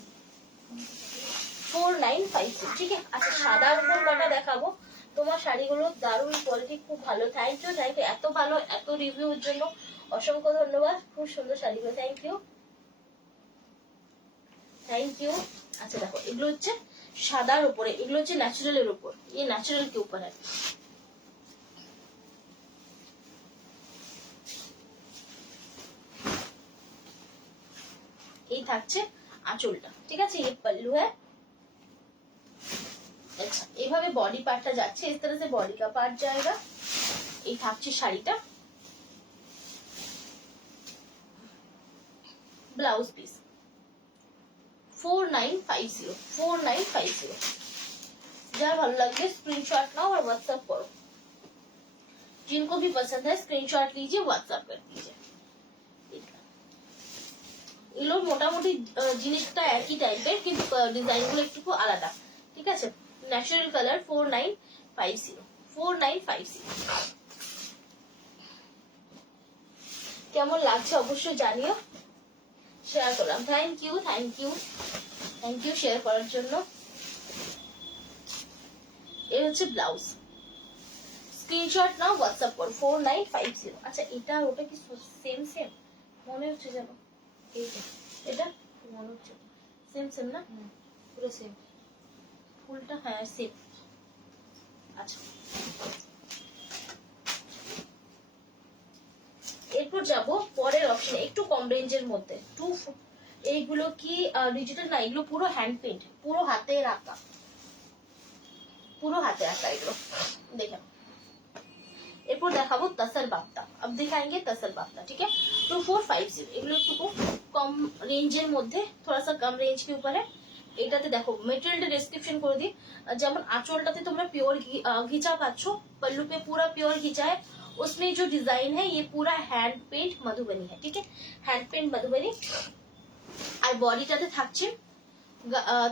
4950, ঠিক আছে। আচ্ছা সাদার উপর কটা দেখাবো, তোমার শাড়িগুলো দারুণ কোয়ালিটি, খুব ভালো। থ্যাংক ইউ এত ভালো এত রিভিউর জন্য অসংখ্য ধন্যবাদ, খুব সুন্দর শাড়িগুলো, থ্যাংক ইউ। আচ্ছা দেখো এগুলো হচ্ছে সাদার উপরে, এগুলো হচ্ছে ন্যাচারালের উপর, ये ন্যাচারাল के ऊपर है। এই থাকছে আঁচলটা, ঠিক আছে, ये पल्लू है। अच्छा এইভাবে বডি পার্টটা যাচ্ছে, इस तरह से बॉडी का पार्ट जाएगा। এই থাকছে শাড়িটা, ব্লাউজ পিস 4950। যার ভালো লাগবে स्क्रीनशॉट नाउ और व्हाट्सएप करो, जिनको भी पसंद है स्क्रीनशॉट लीजिए, व्हाट्सएप कर दीजिए। এগুলো মোটামুটি জিনিসটা একই টাইপের, কিন্তু ডিজাইন গুলো একটু আলাদা, ঠিক আছে। Natural colour 4950। কেমন লাগছে অবশ্যই জানিও, শেয়ার করলাম। থ্যাংক ইউ শেয়ার করার জন্য। এই হচ্ছে ব্লাউজ, স্ক্রিনশট নাও, হোয়াটসঅ্যাপ করো 4950। আচ্ছা এটা আর ওটা কি সেম মনে হচ্ছে যেন, এটা মনে হচ্ছে সেম না, পুরো সেম, ফুলটা হ্যাঁ সেম। আচ্ছা এরপর যাব পরের অপশনে, একটু কম রেঞ্জের মধ্যে। এইগুলো কি ডিজিটাল না, এগুলো পুরো হ্যান্ড পেইন্ট, পুরো হাতে আঁকা এগুলো দেখেন। এরপর দেখাবো तसर बाफ्ता, अब दिखाएंगे तसर बाफ्ता, ठीक है। 2450, এগুলো একটু কম রেঞ্জের মধ্যে, थोड़ा सा कम रेंज के ऊपर है। এটাতে দেখো মেটেরিয়ালটা ডেসক্রিপশন করে দিই, যেমন আঁচলটাতে তোমরা পিওর ঘিচা পাচ্ছ, पल्लू पे पूरा प्योर घिचा है, उसमें जो डिजाइन है ये पूरा हैंड पेंट मधुबनी है, ठीक है, हैंड पेंट मधुबनी। আর বডিটাতে থাকছে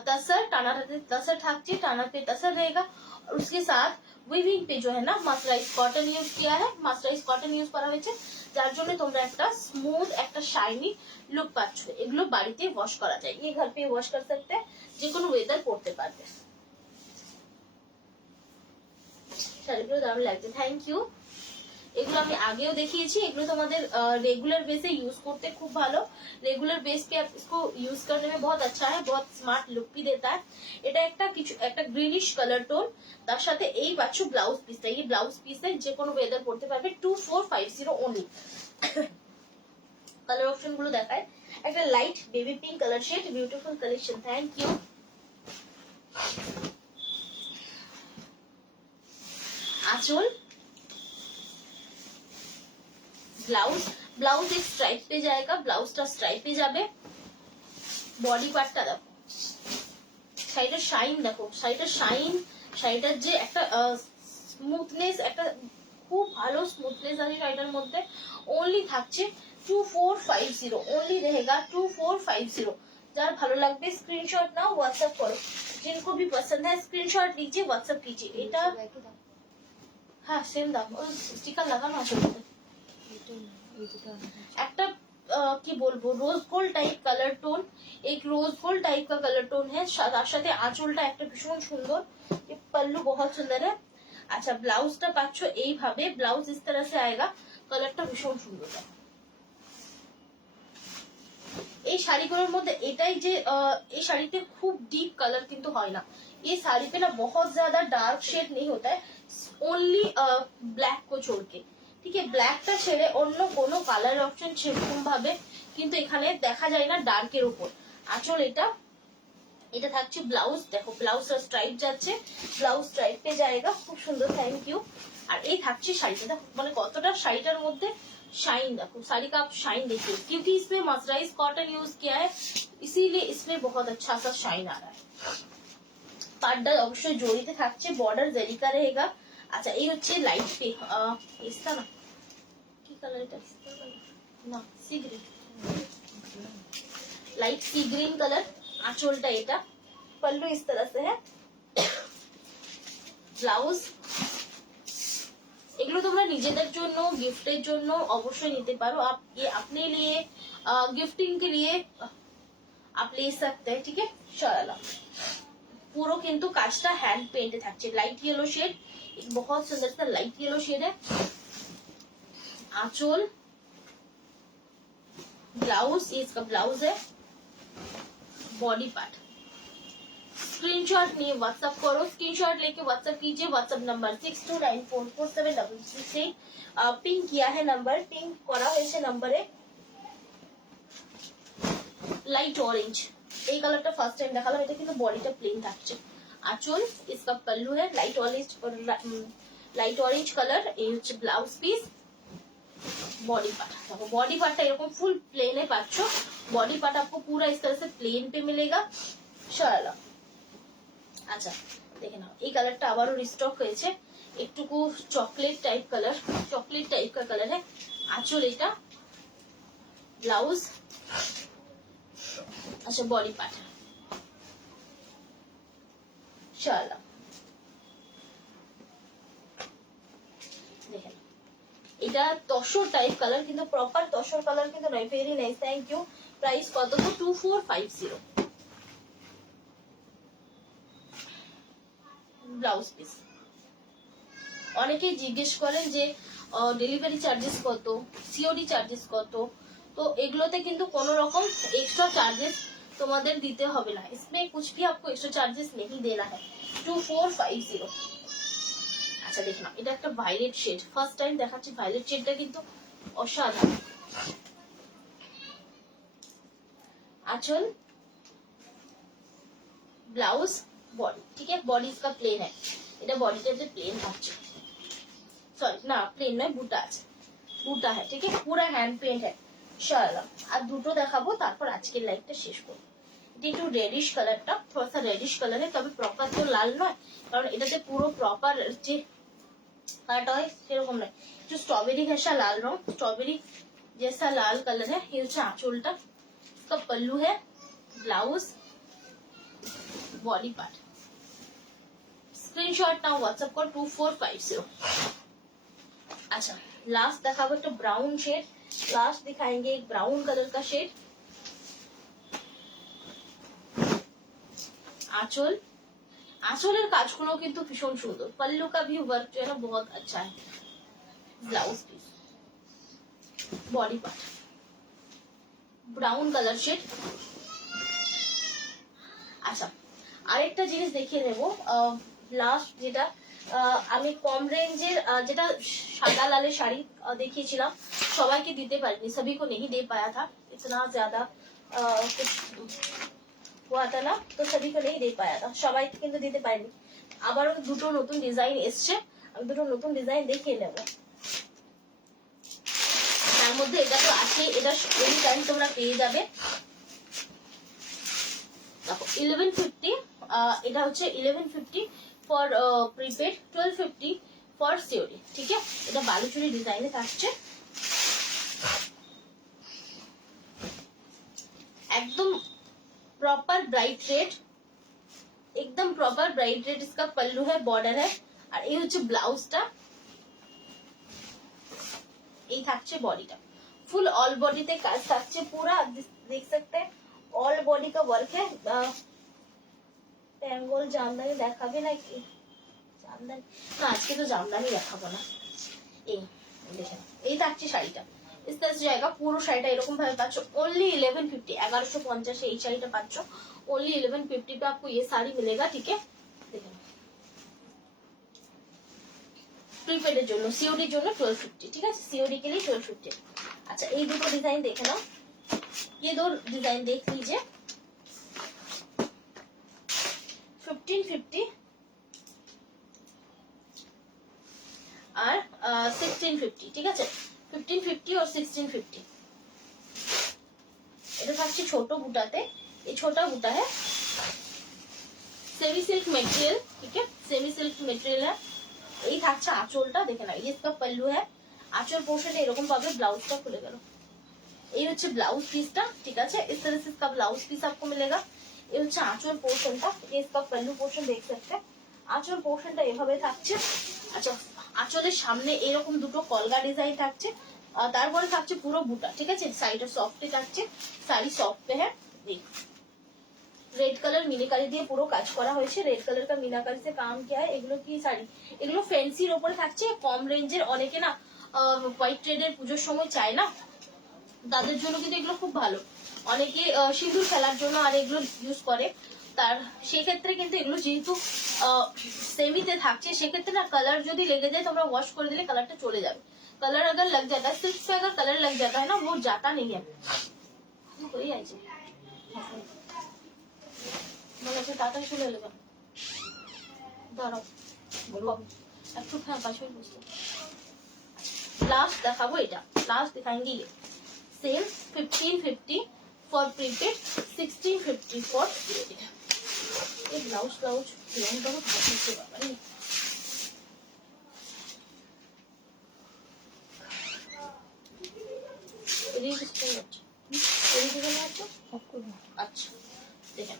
तसर, टाना तसर থাকছে, टाना पे तसर रहेगा, और उसके साथ উইভিং पे जो है ना মার্সারাইজ কটন ইউজ किया है মার্সারাইজ কটন ইউজ করা হয়েছে যার জন্য তোমরা একটা স্মুথ একটা শাইনি লুক পাচ্ছ এগুলো বাড়িতে ওয়াশ করা যায় ये घर पे वॉश कर सकते हैं যে কোনো ওয়েদার পড়তে পারবে শাড়িগুলো দারুণ লাগছে থ্যাংক ইউ এগুলো আমি আগেও দেখিয়েছি এগুলো তোমাদের रेगुलर बेस यूज करते खूब ভালো रेगुलर बेस पे आप इसको यूज करने में बहुत अच्छा है बहुत स्मार्ट लुक भी देता है এটা একটা কিছু একটা গ্রিনিশ কালার টোন তার সাথে এই বাচ্চু ব্লাউজ পিসটা এই ব্লাউজ পিসে যে কোনো ওয়েদার পড়তে পারবে 2450 only কালার অপশন গুলো দেখায় একটা light baby pink colour shade beautiful collection thank you आंचल ब्लाउज ब्लाउज एक स्ट्राइप पे जाएगा ब्लाउज टा स्ट्राइप पे जाबे बॉडी पार्टটা দেখো শাড়িটার শাইন দেখো শাড়িটার শাইন শাড়িটার যে একটা স্মুথনেস একটা খুব ভালো স্মুথনেস আছে শাড়িটার মধ্যে ओनली থাকছে 2450 ओनली रहेगा 2450 যার ভালো লাগবে স্ক্রিনশট নাও व्हाट्सएप करो जिनको भी पसंद है स्क्रीनशॉट लीजिए व्हाट्सएप कीजिए এটা হ্যাঁ সেম দাম ওই স্টিকার লাগানো আছে একটা কি বলবো rose gold type colour tone एक रोज गोल्ड टाइप का कलर टोन है তার সাথে আঁচলটা একটা ভীষণ সুন্দর ये पल्लू बहुत सुंदर है अच्छा ব্লাউজটা পাচ্ছ এইভাবে ব্লাউজ इस तरह से आएगा কালারটা ভীষণ সুন্দর এই শাড়িগুলোর মধ্যে এটাই যে এই শাড়িতে খুব ডিপ কালার কিন্তু হয় না ये साड़ी पे ना बहुत ज्यादा डार्क शेड नहीं होता है ओनली ब्लैक को छोड़ के ठीक है ব্ল্যাকটা ছেড়ে অন্য কোনো কালার অপশন সেরকম ভাবে কিন্তু এখানে দেখা যায় না ডার্কের উপর আঁচল এটা থাকছে ব্লাউজ দেখো ব্লাউজটা স্ট্রাইপ যাচ্ছে ব্লাউজ স্ট্রাইপ पे जाएगा খুব সুন্দর থ্যাংক ইউ আর এই থাকছে শাড়িটা দেখো মানে কতটা শাড়িটার মধ্যে शाइन देखो साड़ी का आप शाइन देखिए क्योंकि इसमें मर्सराइज कॉटन यूज किया है इसीलिए इसमें बहुत अच्छा सा शाइन आ रहा है পাড়টা অবশ্যই জড়িতে থাকছে বর্ডার জেরিকা रहेगा আচ্ছা এই হচ্ছে লাইট পে इसका ना কি কালার এটা না সি গ্রিন लाइट सी ग्रीन कलर आंचलটা এটা पल्लू इस तरह से है ব্লাউজ এগুলো তোমরা নিজেদের জন্য গিফটের জন্য অবশ্যই নিতে পারো आप ये अपने लिए गिफ्टिंग के लिए आप ले सकते हैं ठीक है इंशाल्लाह পুরো কিন্তু কাজটা হ্যান্ড পেইন্টে থাকছে লাইট येलो शेड एक बहुत सुंदर सा लाइट येलो शेड है आंचल ब्लाउज ये इसका ब्लाउज है बॉडी पार्ट स्क्रीनशॉट नहीं व्हाट्सएप करो स्क्रीनशॉट लेके व्हाट्सएप कीजिए व्हाट्सएप नंबर 62944766 पिंक किया है नंबर पिंक करा হয়েছে নম্বরে লাইট অরেঞ্জ এই কালারটা ফার্স্ট টাইম দেখালাম এটা কিন্তু বডিটা প্লেন থাকছে আঁচল इसका पल्लू है লাইট অরেঞ্জ কালার এই হচ্ছে ব্লাউজ পিস बॉडी पार्ट देखो बॉडी पार्ट এরকম ফুল প্লেনে পাচ্ছ बॉडी पार्ट आपको पूरा इस तरह से प्लेन पे मिलेगा इंशाल्लाह আচ্ছা দেখে নাও এই কালারটা আবারও রিস্টক হয়েছে একটুকু চকলেট টাইপ का कलर है আঁচল এটা ব্লাউজ अच्छा बॉडी पार्ट इंशाल्लाह দেখেন এটা তসর টাইপ কালার কিন্তু প্রপার তসর কালার কিন্তু নয় very nice thank you price কত 2450 ব্লাউজ পিস অনেকেই জিজ্ঞেস করেন যে ডেলিভারি চার্জেস কত সিওডি চার্জেস কত तो এগুলোতে কিন্তু কোনো রকম एक्स्ट्रा चार्जेस তোমাদের দিতে হবে না इसमें कुछ भी आपको एक्स्ट्रा चार्जेस नहीं देना है 2450 আচ্ছা দেখুন এটা একটা ভায়োলেট শেড ফার্স্ট টাইম দেখাচ্ছি ভায়োলেট শেডটা কিন্তু অসাধারণ আঁচল ब्लाउज बॉडी ठीक है बॉडी इसका प्लेन है এটা বডিটা যে প্লেন আছে সরি না প্লেন নয় বুটা আছে বুটা है ठीक है पूरा हैंड पेंट है इंशाल्लाह আর দুটো দেখাবো তারপর আজকের লাইভটা শেষ করব এটা একটু রেডিশ কালারটা थोड़ा सा रेडिश कलर है তবে প্রপার তো লাল নয় কারণ এটাতে পুরো প্রপার যে কালারটা হয় সেরকম নয় একটু স্ট্রবেরি ঘেঁষা লাল রং स्ट्रॉबेरी जैसा लाल कलर है ये হচ্ছে আঁচলটা इसका पल्लू है blouse body part screenshot now WhatsApp कर 2450। अच्छा लास्ट दिखाओ एक ब्राउन शेड, लास्ट दिखाएंगे एक ब्राउन कलर का शेड। आंचल, आंचलेर काजगुलो किन्तु भीषण सुंदर, पल्लू का भी वर्क जो है ना बहुत अच्छा है। Blouse piece, body part brown colour shade. আচ্ছা আরেকটা জিনিস দেখিয়ে নেব, লাস্ট যেটা আমি কম রেঞ্জের যেটা সাদা লালের শাড়ি দেখিয়েছিলাম, সবাইকে দিতে পারিনি, सभी को नहीं दे पाया था, इतना ज्यादा कुछ हुआ था ना, तो सभी को नहीं दे पाया था, সবাইকে কিন্তু দিতে পারিনি। আবারও দুটো নতুন ডিজাইন এসছে, আমি দুটো নতুন ডিজাইন দেখিয়ে নেব। তার মধ্যে এটা তো আছে, এটা এনি টাইম তোমরা পেয়ে যাবে। দেখো 1150, এটা হচ্ছে 1150 ফর প্রিপেড, 1250 ফর সিওডি। ঠিক আছে, এটা বালুচুরি ডিজাইনে থাকছে, एकदम प्रॉपर ब्राइट रेड, एकदम प्रॉपर ब्राइट रेड इसका पल्लू है, बॉर्डर है, और ये হচ্ছে ব্লাউজটা, এই থাকছে বডিটা, ফুল অল বডিতে কাজ থাকছে পুরা, देख सकते हैं ऑल बॉडी का वर्क है। বেঙ্গল জামদানি দেখাবে নাকি? জামদানি না, আজকে তো জামদানি দেখাবো না। এই দেখেন, এই থাকছে শাড়িটা, इस तरह से जाएगा, পুরো শাড়িটা এরকম ভাবে পাচ্ছ ओनली 1150, 1150 এই শাড়িটা পাচ্ছ ओनली 1150 पे आपको ये साड़ी मिलेगा। ठीक है, দেখেন প্রিপেডের জন্য, সিওডির জন্য 1250। ঠিক আছে, सीओडी के लिए 1250। अच्छा এই দুটো ডিজাইন দেখে নাও, ये दो डिजाइन देख लीजिए, 1550 और 1650। ঠিক আছে, 1550 और 1650। এটা থাকছে ছোট বুটাতে, এই ছোট বুটা है, सेमी सिल्क मटेरियल। ठीक है, सेमी सिल्क मटेरियल है। এই থাকছে আঁচলটা, দেখে নাও, ये इसका पल्लू है, আঁচল পোর্শনে এরকম পাবে, ব্লাউজটা খুলে গেল, এই হচ্ছে ব্লাউজ পিসটা। ঠিক আছে, इस तरह से इसका ब्लाउज पीस आपको मिलेगा। ये হচ্ছে আঁচল পোর্শনটা, ये इसका पल्लू पोर्शन देख सकते हैं, আঁচল পোর্শনটা এভাবে থাকছে। আচ্ছা আঁচলের সামনে এরকম দুটো কলগা ডিজাইন থাকছে, তারপরে থাকছে পুরো বুটা। ঠিক আছে, সাইডে সফটে থাকছে, শাড়ি সফট पे है। रेड कलर मीनाकारी দিয়ে পুরো কাজ করা হয়েছে, रेड कलर का मीनाकारी से काम किया है। এগুলো কি শাড়ি, এগুলো ফ্যান্সির উপরে থাকছে, কম রেঞ্জের, অনেকে না হোয়াইট ট্রেডের পুজোর সময় চায় না, তাদের জন্য কিন্তু এগুলো খুব ভালো, অনেকে সিঁদুর খেলার জন্য আর এগুলো ইউজ করে, তার সেক্ষেত্রে কিন্তু এগুলো যেহেতু সেমিতে থাকছে, সেক্ষেত্রে না কালার যদি লেগে যায় তোমরা ওয়াশ করে দিলে কালারটা চলে যাবে। कलर अगर लग जाता है, सिल्क पे अगर कलर लग जाता है ना, वो जाता नहीं है। कोई आई जी বলে যে তাড়াতাড়ি চলে এলো, দাঁড়াও বলো একটু, হ্যাঁ পাশে বসো। लास्ट দেখাবো, এটা লাস্ট দেখাएंगे, ये same 1550 for printed, 1650 for COD. ये ब्लाउज लॉन्ग करो से बाबा रे, अच्छा देखें,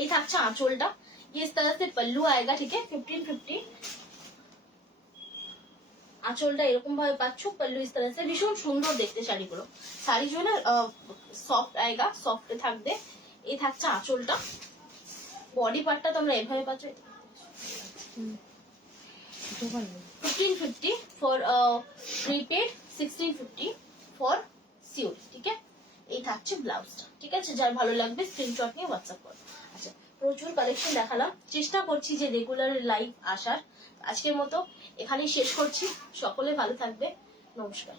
এই থাকছে আঁচলটা, ये इस तरह से पल्लू आएगा। ठीक है, 1550 আঁচলটা এরকম ভাবে পাচ্ছ, पल्लू इस तरह से, ভীষণ সুন্দর দেখতে শাড়িগুলো, শাড়ি जो है ना সফট आएगा, সফটে থাকবে। এই থাকছে আঁচলটা, বডি পার্টটা তোমরা এভাবে পাচ্ছ, 1550 ফর প্রিপেড, 1650 ফর সিওডি। ঠিক আছে, এই থাকছে ব্লাউজটা। ঠিক আছে, যার ভালো লাগবে স্ক্রিনশট নিয়ে হোয়াটসঅ্যাপ করো। আচ্ছা প্রচুর কালেকশন দেখালাম, চেষ্টা করছি যে রেগুলার লাইভ আসার। আজকের মতো এখানেই শেষ করছি, সকলে ভালো থাকবে, নমস্কার।